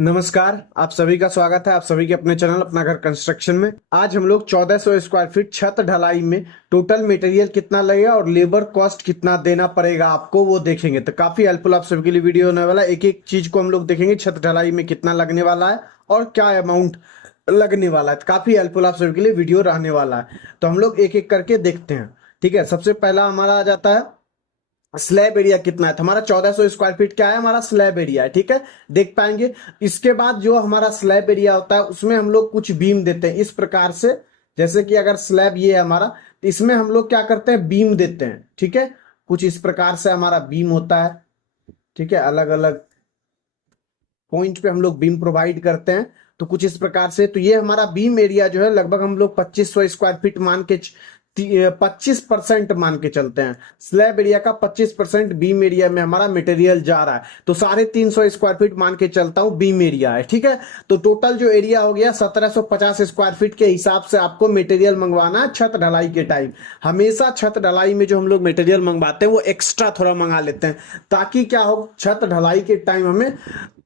नमस्कार, आप सभी का स्वागत है। आप सभी के अपने चैनल अपना घर कंस्ट्रक्शन में। आज हम लोग 1400 स्क्वायर फीट छत ढलाई में टोटल मटेरियल कितना लगेगा और लेबर कॉस्ट कितना देना पड़ेगा आपको, वो देखेंगे। तो काफी हेल्पफुल आप सभी के लिए वीडियो होने वाला है। एक एक चीज को हम लोग देखेंगे, छत ढलाई में कितना लगने वाला है और क्या अमाउंट लगने वाला है। तो काफी हेल्पफुल आप सभी के लिए वीडियो रहने वाला है। तो हम लोग एक एक करके देखते हैं। ठीक है, सबसे पहला हमारा आ जाता है स्लैब एरिया कितना है। तो हमारा 1400 स्क्वायर फीट क्या है, हमारा स्लैब एरिया है। ठीक है, देख पाएंगे। इसके बाद जो हमारा स्लैब एरिया होता है उसमें हम लोग कुछ बीम देते हैं इस प्रकार से। जैसे कि अगर स्लैब ये है हमारा, तो इसमें हम लोग क्या करते हैं, बीम देते हैं। ठीक है, कुछ इस प्रकार से हमारा बीम होता है। ठीक है, अलग अलग पॉइंट पे हम लोग बीम प्रोवाइड करते हैं। तो कुछ इस प्रकार से, तो ये हमारा बीम एरिया जो है लगभग हम लोग 2500 स्क्वायर फीट मान के 25% मान के चलते हैं। स्लैब एरिया का 25% बीम एरिया में हमारा मटेरियल जा रहा है। तो 350 स्क्वायर फीट मान के चलता हूं बीम एरिया है। ठीक है, तो टोटल जो एरिया हो गया 1750 स्क्वायर फीट के हिसाब से आपको मटेरियल मंगवाना है छत ढलाई के टाइम। हमेशा छत ढलाई में जो हम लोग मटेरियल मंगवाते हैं वो एक्स्ट्रा थोड़ा मंगा लेते हैं, ताकि क्या हो, छत ढलाई के टाइम हमें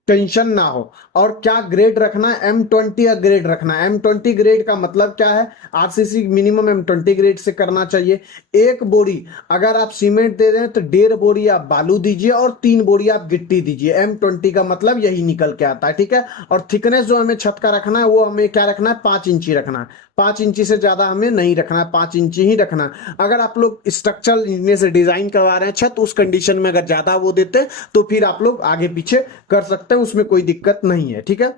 टेंशन ना हो। और क्या ग्रेड रखना है, M20 का ग्रेड रखना है। M20 ग्रेड का मतलब क्या है, आरसीसी मिनिमम M20 ग्रेड से करना चाहिए। एक बोरी अगर आप सीमेंट दे रहे हैं तो 1.5 बोरी आप बालू दीजिए और 3 बोरी आप गिट्टी दीजिए। M20 का मतलब यही निकल के आता है। ठीक है, और थिकनेस जो हमें छत का रखना है वो हमें क्या रखना है, 5 इंची रखना है। 5 इंची से ज्यादा हमें नहीं रखना है, 5 इंची ही रखना है। अगर आप लोग स्ट्रक्चरल इंजीनियर से डिजाइन करवा रहे हैं छत, उस कंडीशन में अगर ज्यादा वो देते हैं तो फिर आप लोग आगे पीछे कर सकते हैं, उसमें कोई दिक्कत नहीं है। ठीक है,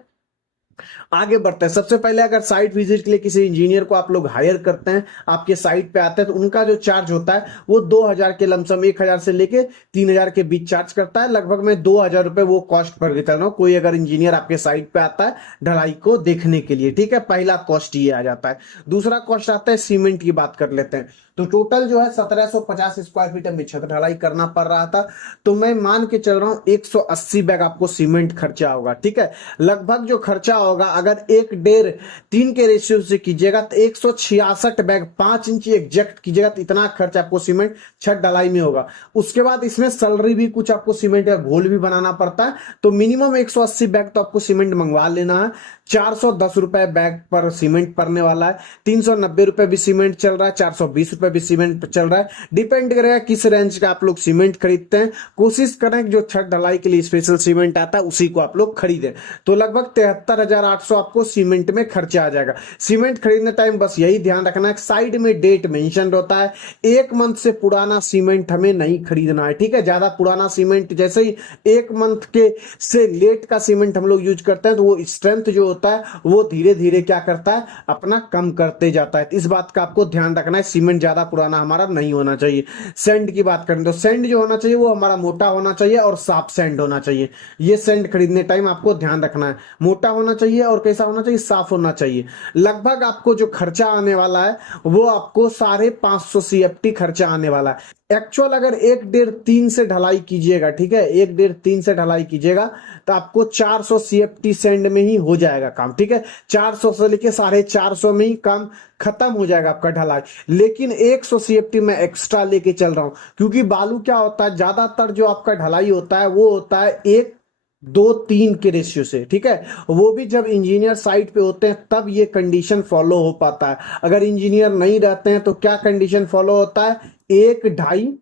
आगे बढ़ते हैं। सबसे पहले अगर साइट विजिट के लिए किसी इंजीनियर को आप लोग हायर करते हैं, आपके साइट पे आते हैं, तो उनका जो चार्ज होता है वो 2000 के लमसम, 1000 से लेके 3000 के बीच चार्ज करता है। लगभग मैं 2000 रुपए वो कॉस्ट पर देता हूं कोई अगर इंजीनियर आपके साइट पे आता है ढलाई को देखने के लिए। ठीक है, पहला कॉस्ट ये आ जाता है। दूसरा कॉस्ट आता है सीमेंट की, बात कर लेते हैं। तो टोटल जो है 1750 स्क्वायर फीट में छत ढलाई करना पड़ रहा था। तो मैं मान के चल रहा हूं 180 बैग आपको सीमेंट खर्चा होगा। ठीक है, लगभग जो खर्चा होगा अगर 1.5-3 के रेशियो से कीजिएगा तो 166 बैग 5 इंची एग्जैक्ट कीजिएगा तो इतना खर्चा आपको सीमेंट छत ढलाई में होगा। उसके बाद इसमें सैलरी भी कुछ आपको सीमेंट का घोल भी बनाना पड़ता है। तो मिनिमम 180 बैग तो आपको सीमेंट मंगवा लेना है। 410 रुपए बैग पर सीमेंट पड़ने वाला है। 390 रुपए भी सीमेंट चल रहा है, 420 रुपए भी सीमेंट चल रहा है। डिपेंड करेगा किस रेंज का आप लोग सीमेंट खरीदते हैं। कोशिश करें कि जो छत ढलाई के लिए स्पेशल सीमेंट आता है उसी को आप लोग खरीदें। तो लगभग 73,800 आपको सीमेंट में खर्चा आ जाएगा। सीमेंट खरीदने टाइम बस यही ध्यान रखना है, साइड में डेट मेंशन होता है। 1 मंथ से पुराना सीमेंट हमें नहीं खरीदना है। ठीक है, ज्यादा पुराना सीमेंट, जैसे ही 1 मंथ के से लेट का सीमेंट हम लोग यूज करते हैं तो वो स्ट्रेंथ जो होता है वो धीरे धीरे क्या करता है, अपना कम करते जाता है। इस बात का आपको ध्यान रखना है, सीमेंट ज्यादा पुराना हमारा नहीं होना चाहिए। सैंड की बात करें तो सैंड जो होना चाहिए वो हमारा मोटा होना चाहिए और साफ सैंड होना चाहिए। ये सैंड खरीदने टाइम आपको ध्यान रखना है, मोटा होना चाहिए और कैसा होना चाहिए, साफ होना चाहिए। लगभग आपको जो खर्चा आने वाला है वो आपको 550 CFT खर्चा आने वाला है। एक्चुअल अगर 1.5-3 से ढलाई कीजिएगा, ठीक है, 1.5-3 से ढलाई कीजिएगा तो आपको 400 CFT सैंड में ही हो जाएगा काम। ठीक है, 400 से लेके 450 में ही काम खत्म हो जाएगा आपका ढलाई। लेकिन 100 CFT में एक्स्ट्रा लेके चल रहा हूं, क्योंकि बालू क्या होता है, ज्यादातर जो आपका ढलाई होता है वो होता है 1-2-3 के रेशियो से। ठीक है, वो भी जब इंजीनियर साइट पे होते हैं तब ये कंडीशन फॉलो हो पाता है। अगर इंजीनियर नहीं रहते हैं तो क्या कंडीशन फॉलो होता है, 1-2-3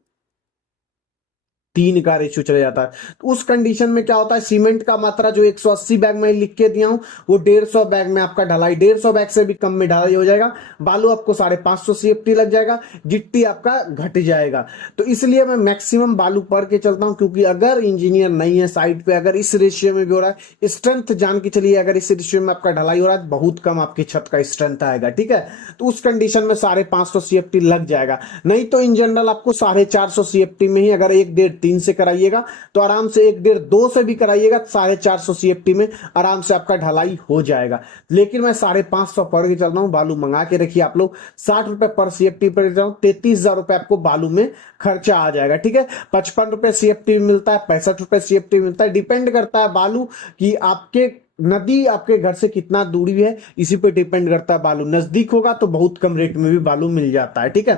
का रेशियो चले जाता है। तो उस कंडीशन में क्या होता है, सीमेंट का मात्रा जो 180 बैग में लिख के दिया हूं वो 150 बैग में आपका ढलाई, 150 बैग से भी कम में ढलाई हो जाएगा। बालू आपको 550 CFT लग जाएगा, गिट्टी आपका घट जाएगा। तो इसलिए मैं मैक्सिमम बालू पढ़ के चलता हूं, क्योंकि अगर इंजीनियर नहीं है साइट पे, अगर इस रेशियो में भी हो रहा है, स्ट्रेंथ जान के चलिए, अगर इस रेशियो में आपका ढलाई हो रहा है बहुत कम आपकी छत का स्ट्रेंथ आएगा। ठीक है, तो उस कंडीशन में 550 CFT लग जाएगा। नहीं तो इन जनरल आपको 450 CFT में ही, अगर 1-1.5-3 से कराइएगा तो आराम से 1-1.5-2 से भी कराइएगा 450 CFT में आराम से आपका ढलाई हो जाएगा। लेकिन मैं 550 पढ़ के चल रहा हूं। बालू मंगा के रखिए आप लोग, 60 रुपए पर CFT पर 33,000 रुपए आपको बालू में खर्चा आ जाएगा। ठीक है, 55 रुपए CFT मिलता है, 65 रुपए CFT मिलता है। डिपेंड करता है बालू की आपके नदी आपके घर से कितना दूरी है, इसी पे डिपेंड करता है। बालू नजदीक होगा तो बहुत कम रेट में भी बालू मिल जाता है। ठीक है,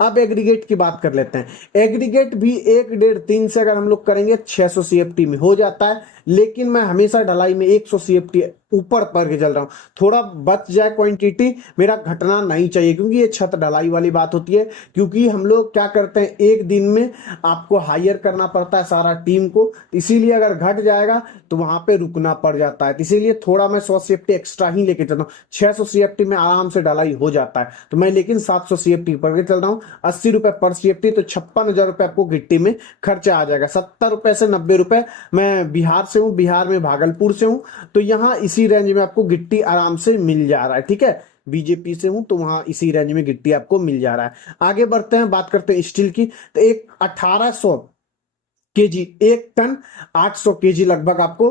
अब एग्रीगेट की बात कर लेते हैं। एग्रीगेट भी 1-1.5-3 से अगर हम लोग करेंगे 600 CFT में हो जाता है। लेकिन मैं हमेशा ढलाई में 100 सीएफटी ऊपर पर के चल रहा हूँ। थोड़ा बच जाए क्वांटिटी, मेरा घटना नहीं चाहिए, क्योंकि ये छत ढलाई वाली बात होती है। क्योंकि हम लोग क्या करते हैं, एक दिन में आपको हायर करना पड़ता है सारा टीम को, इसीलिए अगर घट जाएगा तो वहां पे रुकना पड़ जाता है। इसीलिए थोड़ा मैं 100 सीएफटी एक्स्ट्रा ही लेके चलता हूँ। 600 सीएफटी में आराम से ढलाई हो जाता है, तो मैं लेकिन 700 सीएफटी पर के चल रहा हूँ। 80 रुपए पर सीएफटी, तो 56,000 रुपए आपको गिट्टी में खर्चा आ जाएगा। 70 रुपए से 90 रुपए। मैं बिहार से हूँ, बिहार में भागलपुर से हूँ, तो यहाँ इसी रेंज में आपको गिट्टी आराम से मिल जा रहा है। ठीक है, बीजेपी से हूं तो वहां इसी रेंज में गिट्टी आपको मिल जा रहा है। आगे बढ़ते हैं, बात करते हैं स्टील की। तो एक 1800 केजी, 1 टन 800 केजी लगभग आपको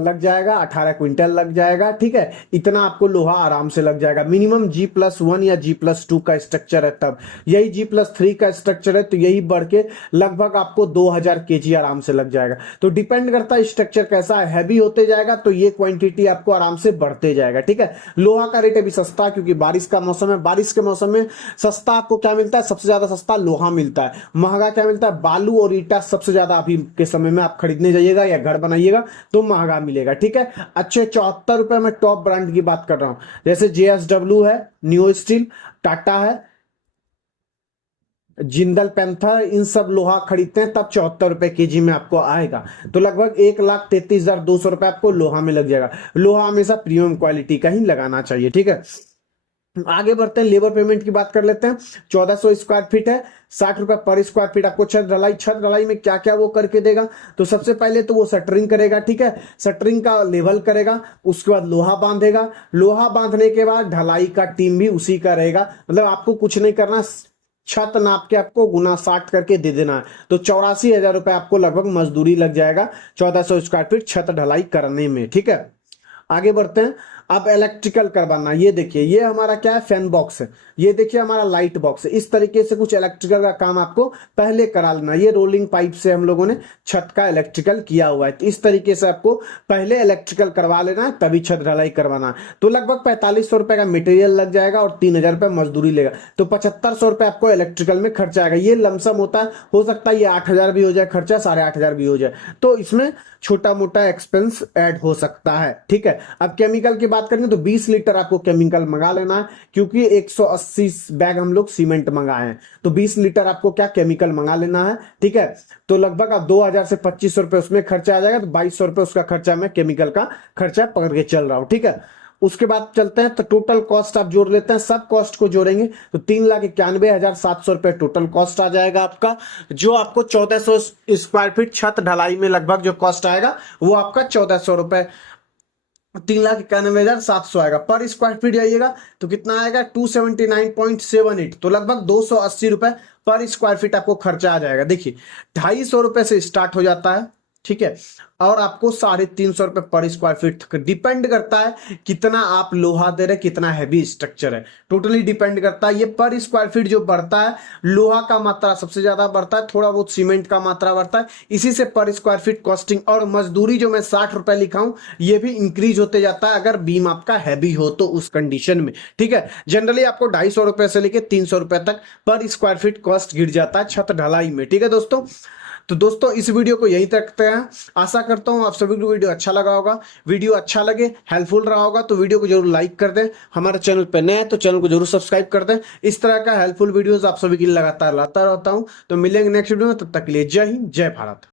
लग जाएगा, 18 क्विंटल लग जाएगा। ठीक है, इतना आपको लोहा आराम से लग जाएगा। मिनिमम G+1 या G+2 का स्ट्रक्चर है, तब यही G+3 का स्ट्रक्चर है, तो यही बढ़ के लगभग आपको 2000 केजी आराम से लग जाएगा। तो डिपेंड करता है स्ट्रक्चर कैसा है, हैवी होते जाएगा तो ये क्वांटिटी आपको आराम से बढ़ते जाएगा। ठीक है, लोहा का रेट अभी सस्ता है क्योंकि बारिश का मौसम है। बारिश के मौसम में सस्ता आपको क्या मिलता है, सबसे ज्यादा सस्ता लोहा मिलता है। महंगा क्या मिलता है, बालू और ईटा सबसे ज्यादा अभी के समय में आप खरीदने जाइएगा या घर बनाइएगा तो महंगा मिलेगा। ठीक है, अच्छे 74 रुपए में टॉप ब्रांड की बात कर रहा हूं, जैसे JSW है, न्यू स्टील, टाटा है, जिंदल पैंथर, इन सब लोहा खरीदते हैं तब 74 रुपए केजी में आपको आएगा। तो लगभग 1,33,200 रुपए आपको लोहा में लग जाएगा। लोहा हमेशा प्रीमियम क्वालिटी का ही लगाना चाहिए। ठीक है, आगे बढ़ते हैं, लेबर पेमेंट की बात कर लेते हैं। 1400 स्क्वायर फीट है, 60 रुपए पर स्क्वायर फीट आपको छत ढलाई में क्या क्या वो करके देगा। तो सबसे पहले तो वो शटरिंग करेगा। ठीक है, शटरिंग का लेवल करेगा, उसके बाद लोहा बांधेगा। लोहा बांधने के बाद ढलाई का टीम भी उसी का रहेगा, मतलब आपको कुछ नहीं करना, छत नाप के आपको गुना 60 करके दे देना है। तो 84,000 रुपए आपको लगभग मजदूरी लग जाएगा 1400 स्क्वायर फीट छत ढलाई करने में। ठीक है, आगे बढ़ते हैं। अब इलेक्ट्रिकल करवाना, ये देखिए, ये हमारा क्या है, फैन बॉक्स है। ये देखिए हमारा लाइट बॉक्स है। इस तरीके से कुछ इलेक्ट्रिकल का काम आपको पहले करा लेना। ये रोलिंग पाइप से हम लोगों ने छत का इलेक्ट्रिकल किया हुआ है, तो इस तरीके से आपको पहले इलेक्ट्रिकल करवा लेना है, तभी छत ढलाई करवाना है। तो लगभग 4500 रुपए का मटेरियल लग जाएगा और 3000 रुपए मजदूरी लेगा, तो 7500 रुपए आपको इलेक्ट्रिकल में खर्चा आएगा। ये लमसम होता है, हो सकता है ये 8000 भी हो जाए खर्चा, 8500 भी हो जाए, तो इसमें छोटा मोटा एक्सपेंस ऐड हो सकता है। ठीक है, अब केमिकल की बात करेंगे तो 20 लीटर आपको केमिकल मंगा लेना है, क्योंकि 180 बैग हम लोग सीमेंट मंगाए हैं, तो 20 लीटर आपको क्या केमिकल मंगा लेना है। ठीक है, तो लगभग अब 2000 से 2500 रुपए उसमें खर्चा आ जाएगा, तो 2200 रुपए उसका खर्चा, मैं केमिकल का खर्चा पकड़ के चल रहा हूं। ठीक है, उसके बाद चलते हैं, तो टोटल कॉस्ट आप जोड़ लेते हैं, सब कॉस्ट को जोड़ेंगे तो 3,91,700 रुपए टोटल कॉस्ट आ जाएगा आपका। जो आपको 1400 स्क्वायर फीट छत ढलाई में लगभग जो कॉस्ट आएगा वो आपका 1400 रुपए, 3,91,700 आएगा। पर स्क्वायर फीट जाइएगा तो कितना आएगा, 279.78, तो लगभग 280 रुपए पर स्क्वायर फीट आपको खर्चा आ जाएगा। देखिए 250 रुपए से स्टार्ट हो जाता है। ठीक है, और आपको 350 रुपए पर स्क्वायर फीट डिपेंड करता है कितना आप लोहा दे रहे, कितना हैवी स्ट्रक्चर है, टोटली डिपेंड करता है। ये पर स्क्वायर फीट जो बढ़ता है, लोहा का मात्रा सबसे ज्यादा बढ़ता है, थोड़ा बहुत सीमेंट का मात्रा बढ़ता है, इसी से पर स्क्वायर फीट कॉस्टिंग। और मजदूरी जो मैं 60 रुपए लिखा हूं, ये भी इंक्रीज होते जाता है अगर बीम आपका हैवी हो तो उस कंडीशन में। ठीक है, जनरली आपको 250 रुपए से लेके 300 रुपए तक पर स्क्वायर फीट कॉस्ट गिर जाता है छत ढलाई में। ठीक है दोस्तों, तो दोस्तों इस वीडियो को यहीं तक रखते हैं। आशा करता हूं आप सभी को वीडियो अच्छा लगा होगा। वीडियो अच्छा लगे, हेल्पफुल रहा होगा, तो वीडियो को जरूर लाइक कर दें। हमारे चैनल पर नए हैं तो चैनल को जरूर सब्सक्राइब कर दें। इस तरह का हेल्पफुल वीडियोस आप सभी के लिए लगातार लाता रहता हूं। तो मिलेंगे नेक्स्ट वीडियो में, तब तक के लिए जय हिंद, जय भारत।